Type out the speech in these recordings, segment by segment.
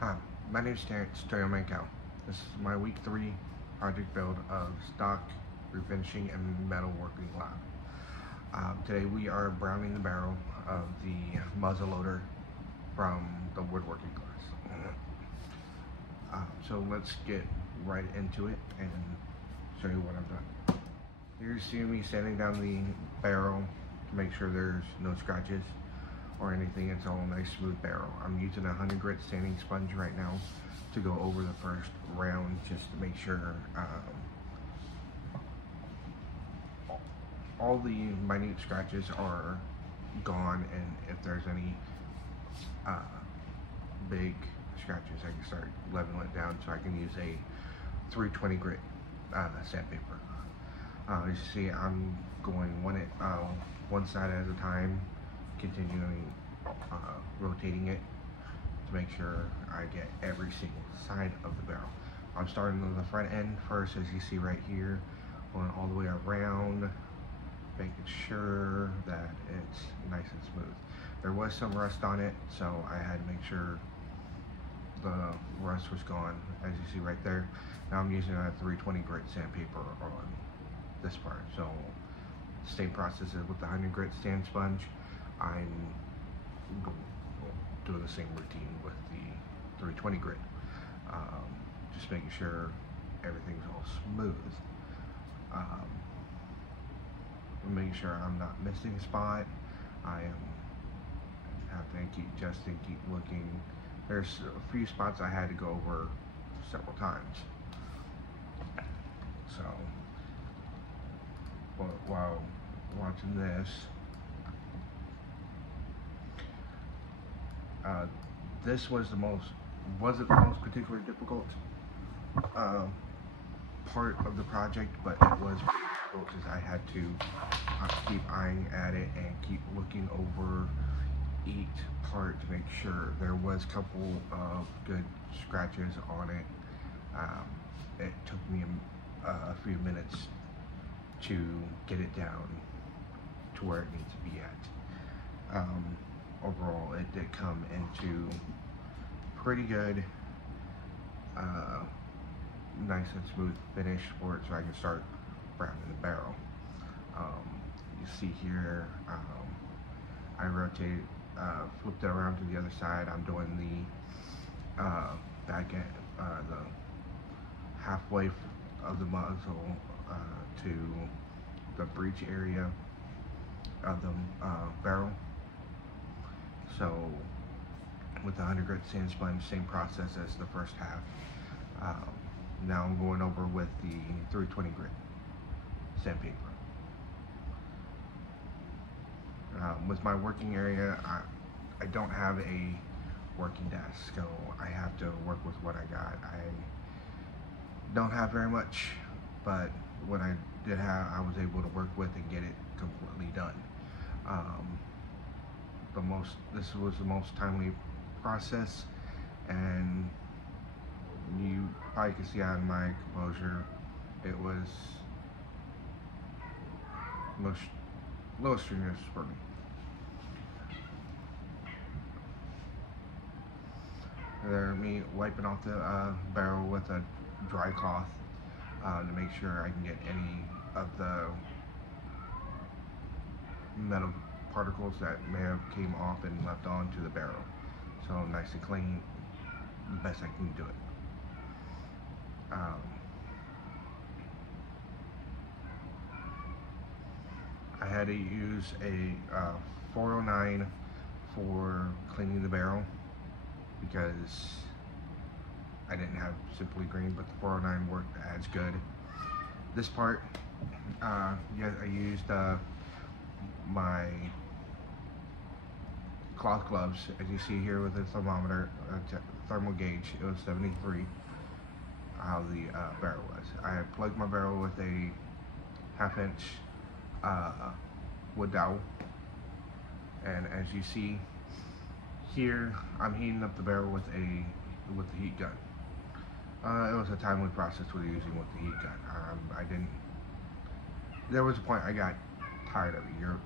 Hi, my name is Terrence Mancow. This is my week 3 project build of stock, refinishing, and metalworking lab. Today we are browning the barrel of the muzzleloader from the woodworking class. So let's get right into it and show you what I've done. Here you see me sanding down the barrel to make sure there's no scratches or anything. It's all a nice smooth barrel. I'm using a 100 grit sanding sponge right now to go over the first round just to make sure all the minute scratches are gone, and if there's any big scratches, I can start leveling it down so I can use a 320 grit sandpaper. As you see, I'm going one side at a time, continuing rotating it to make sure I get every single side of the barrel. I'm starting on the front end first, as you see right here, going all the way around, making sure that it's nice and smooth. There was some rust on it, so I had to make sure the rust was gone, as you see right there. Now I'm using a 320 grit sandpaper on this part. So same process as with the 100 grit sand sponge. I'm doing the same routine with the 320 grit, just making sure everything's all smooth. I'm making sure I'm not missing a spot. I have to keep adjusting, keep looking. There's a few spots I had to go over several times. So while watching this, this wasn't the most particularly difficult part of the project, but it was difficult because I had to keep eyeing at it and keep looking over each part to make sure. There was a couple of good scratches on it. It took me a few minutes to get it down to where it needs to be at. Overall, it did come into pretty good, nice and smooth finish for it, so I can start browning the barrel. You see here, I rotated, flipped it around to the other side. I'm doing the back end, the halfway of the muzzle to the breech area of the barrel. So with the 100 grit sand sponge, same process as the first half. Now I'm going over with the 320 grit sandpaper. With my working area, I don't have a working desk, so I have to work with what I got. I don't have very much, but what I did have, I was able to work with and get it completely done. This was the most timely process, and you probably can see out of my composure, it was a little strenuous for me. There, me wiping off the barrel with a dry cloth to make sure I can get any of the metal particles that may have came off and left onto the barrel. So nice and clean, the best I can do it. I had to use a 409 for cleaning the barrel because I didn't have Simply Green, but the 409 worked as good. This part, yeah, I used my cloth gloves, as you see here with the thermometer, thermal gauge. It was 73 how the barrel was. I had plugged my barrel with a 1/2 inch wood dowel, and as you see here, I'm heating up the barrel with the heat gun. It was a timely process with using with the heat gun. There was a point I got tired of it. You're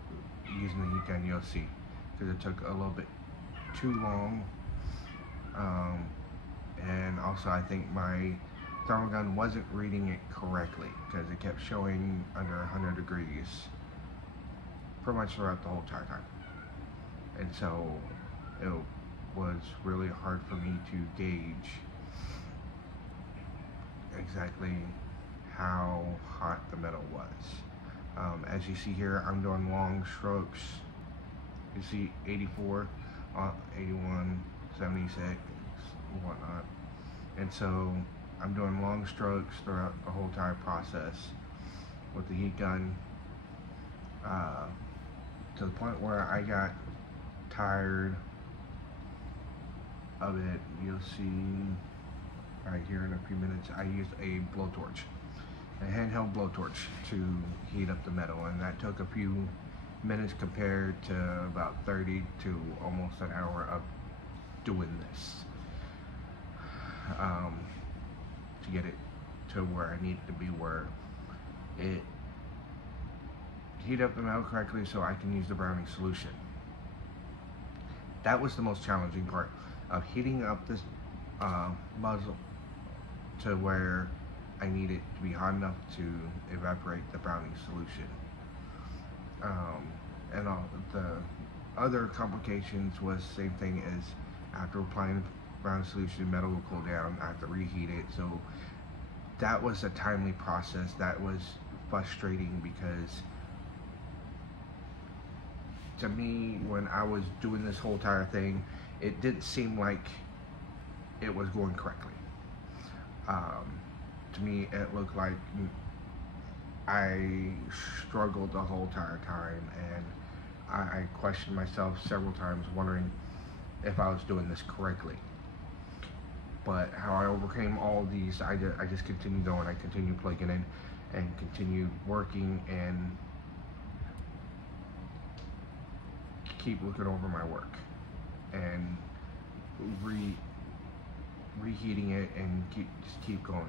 using the heat gun, you'll see, because it took a little bit too long also I think my thermal gun wasn't reading it correctly because it kept showing under 100 degrees pretty much throughout the whole entire time. And so it was really hard for me to gauge exactly how hot the metal was. As you see here, I'm doing long strokes. You see 84, 81, 76, whatnot. And so I'm doing long strokes throughout the whole entire process with the heat gun, to the point where I got tired of it. You'll see right here in a few minutes, I used a blowtorch, a handheld blowtorch to heat up the metal, and that took a few minutes compared to about 30 to almost an hour of doing this, to get it to where I needed to be, where it heat up the metal correctly so I can use the browning solution. That was the most challenging part of heating up this muzzle to where I need it to be hot enough to evaporate the browning solution. And all the other complications was the same thing as after applying the browning solution, metal will cool down, I have to reheat it. So that was a timely process. That was frustrating because to me, when I was doing this whole entire thing, it didn't seem like it was going correctly. To me, it looked like I struggled the whole entire time, and I questioned myself several times, wondering if I was doing this correctly. But how I overcame all these, I just continued going. I continued plugging in and continued working and keep looking over my work and reheating it and just keep going.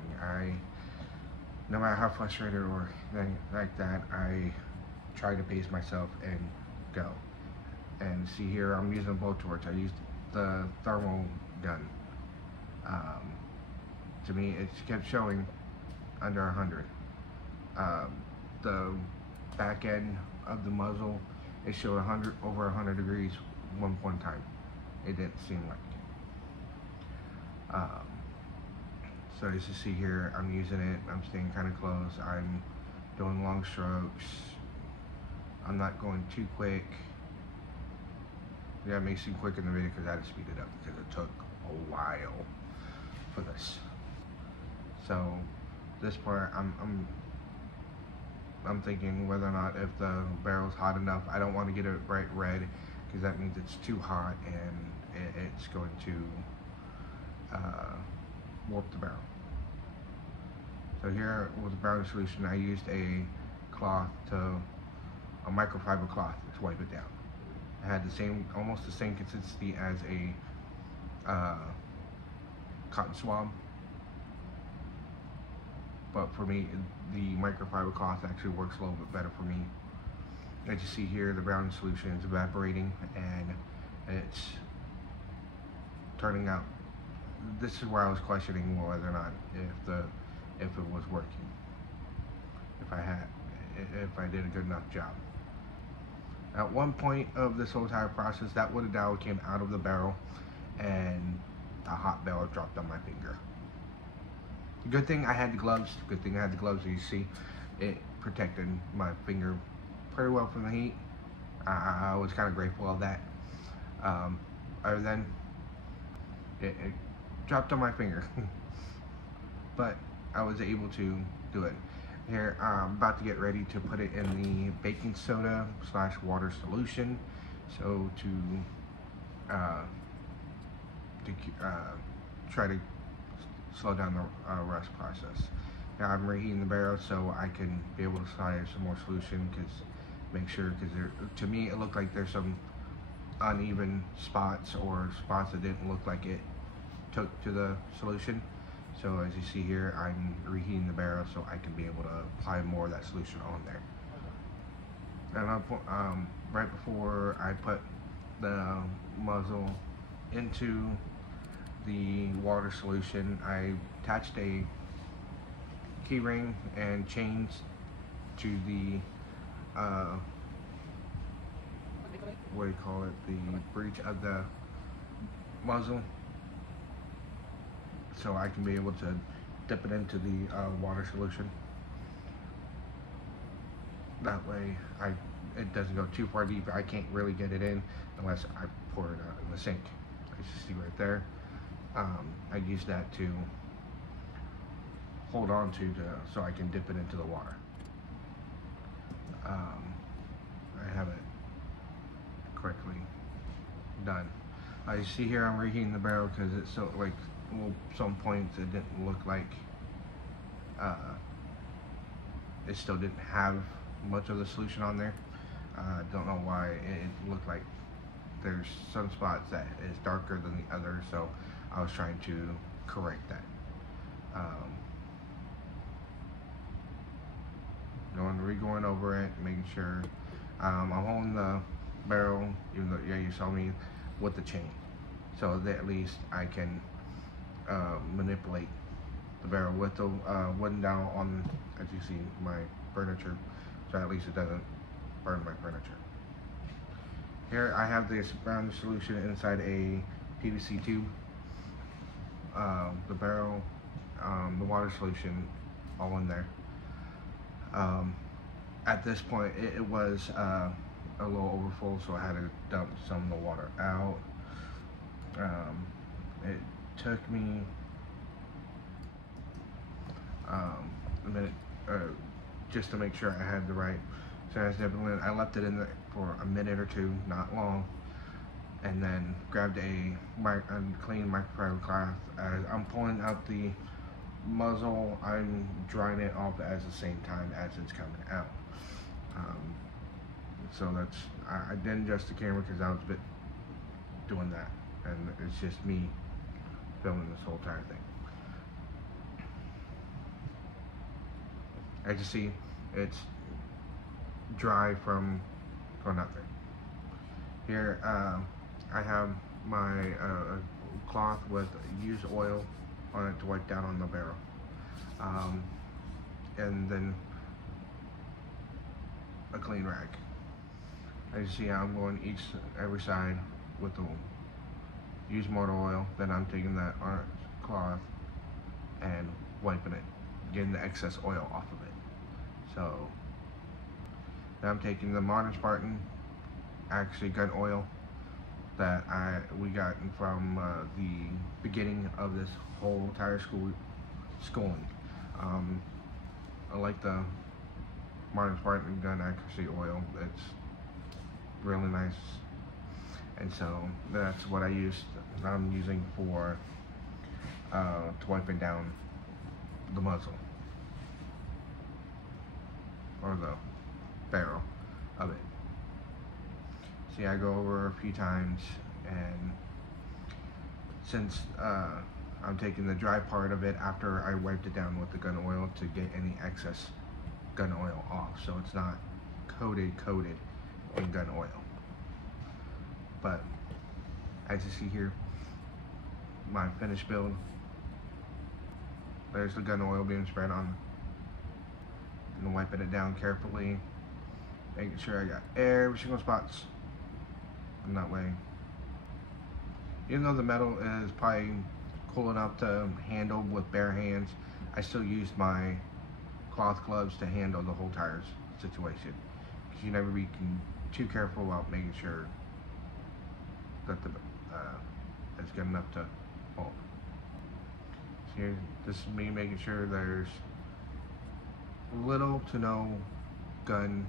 No matter how frustrated or anything like that, I try to pace myself and go. And see here, I'm using a blowtorch. I used the thermal gun. To me, it kept showing under 100. The back end of the muzzle, it showed over 100 degrees one point in time. It didn't seem like. So as you see here, I'm using it. I'm staying kind of close. I'm doing long strokes. I'm not going too quick. Yeah, it may seem quick in the video because I had to speed it up because it took a while for this. So this part, I'm thinking whether or not if the barrel's hot enough. I don't want to get it bright red because that means it's too hot and it's going to warp the barrel. So here with the browning solution, I used a microfiber cloth to wipe it down. It had almost the same consistency as a cotton swab, but for me, the microfiber cloth actually works a little bit better for me. As you see here, the browning solution is evaporating and it's turning out. This is where I was questioning whether or not if it was working, if I did a good enough job. At one point of this whole entire process, that wood dowel came out of the barrel and a hot barrel dropped on my finger. Good thing I had the gloves. Good thing I had the gloves. As you see, it protected my finger pretty well from the heat. I was kind of grateful of that. Other than it dropped on my finger, but I was able to do it. Here, I'm about to get ready to put it in the baking soda / water solution, so to try to slow down the rust process. Now I'm reheating the barrel so I can be able to slide some more solution, because to me it looked like there's some uneven spots or spots that didn't look like it took to the solution. So as you see here, I'm reheating the barrel so I can be able to apply more of that solution on there. And right before I put the muzzle into the water solution, I attached a key ring and chains to the what do you call it, the breech of the muzzle, so I can be able to dip it into the water solution. That way it doesn't go too far deep. I can't really get it in unless I pour it out in the sink. As you see right there, I use that to hold on to so I can dip it into the water. I have it correctly done. You see here I'm reheating the barrel because it's so, like, well, some points it didn't look like it still didn't have much of the solution on there. Don't know why it looked like there's some spots that is darker than the others, so I was trying to correct that. Going over it, making sure I'm holding the barrel, even though, yeah, you saw me with the chain, so that at least I can manipulate the barrel with the wooden dowel on, as you see, my furniture, so at least it doesn't burn my furniture. Here I have this brown solution inside a PVC tube. The barrel, the water solution, all in there. At this point, it was a little overfull, so I had to dump some of the water out. It took me a minute just to make sure I had the right size dipping. I left it in there for a minute or two, not long, and then grabbed a clean microfiber cloth. As I'm pulling out the muzzle, I'm drying it off at the same time as it's coming out. So that's, I didn't adjust the camera because I was a bit doing that, and it's just me filming this whole entire thing. As you see, it's dry from nothing. Here I have my cloth with used oil on it to wipe down on the barrel, and then a clean rag. As you see, I'm going every side with the used motor oil. Then I'm taking that cloth and wiping it, getting the excess oil off of it. So now I'm taking the Modern Spartan, actually gun oil, that we got from the beginning of this whole entire schooling. I like the Modern Spartan gun accuracy oil. It's really nice, and so that's what I'm using for to wiping down the muzzle or the barrel of it. See, I go over a few times, and since I'm taking the dry part of it after I wiped it down with the gun oil to get any excess gun oil off, so it's not coated in gun oil. But as you see here, my finished build, there's the gun oil being spread on, and wiping it down carefully, making sure I got every single spots. And that way, even though the metal is probably cool enough to handle with bare hands, I still use my cloth gloves to handle the whole entire situation, because you never be too careful about making sure that it's good enough to hold. So here, this is me making sure there's little to no gun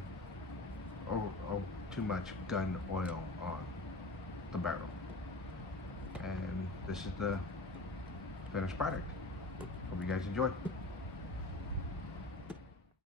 or too much gun oil on the barrel. And this is the finished product. Hope you guys enjoy.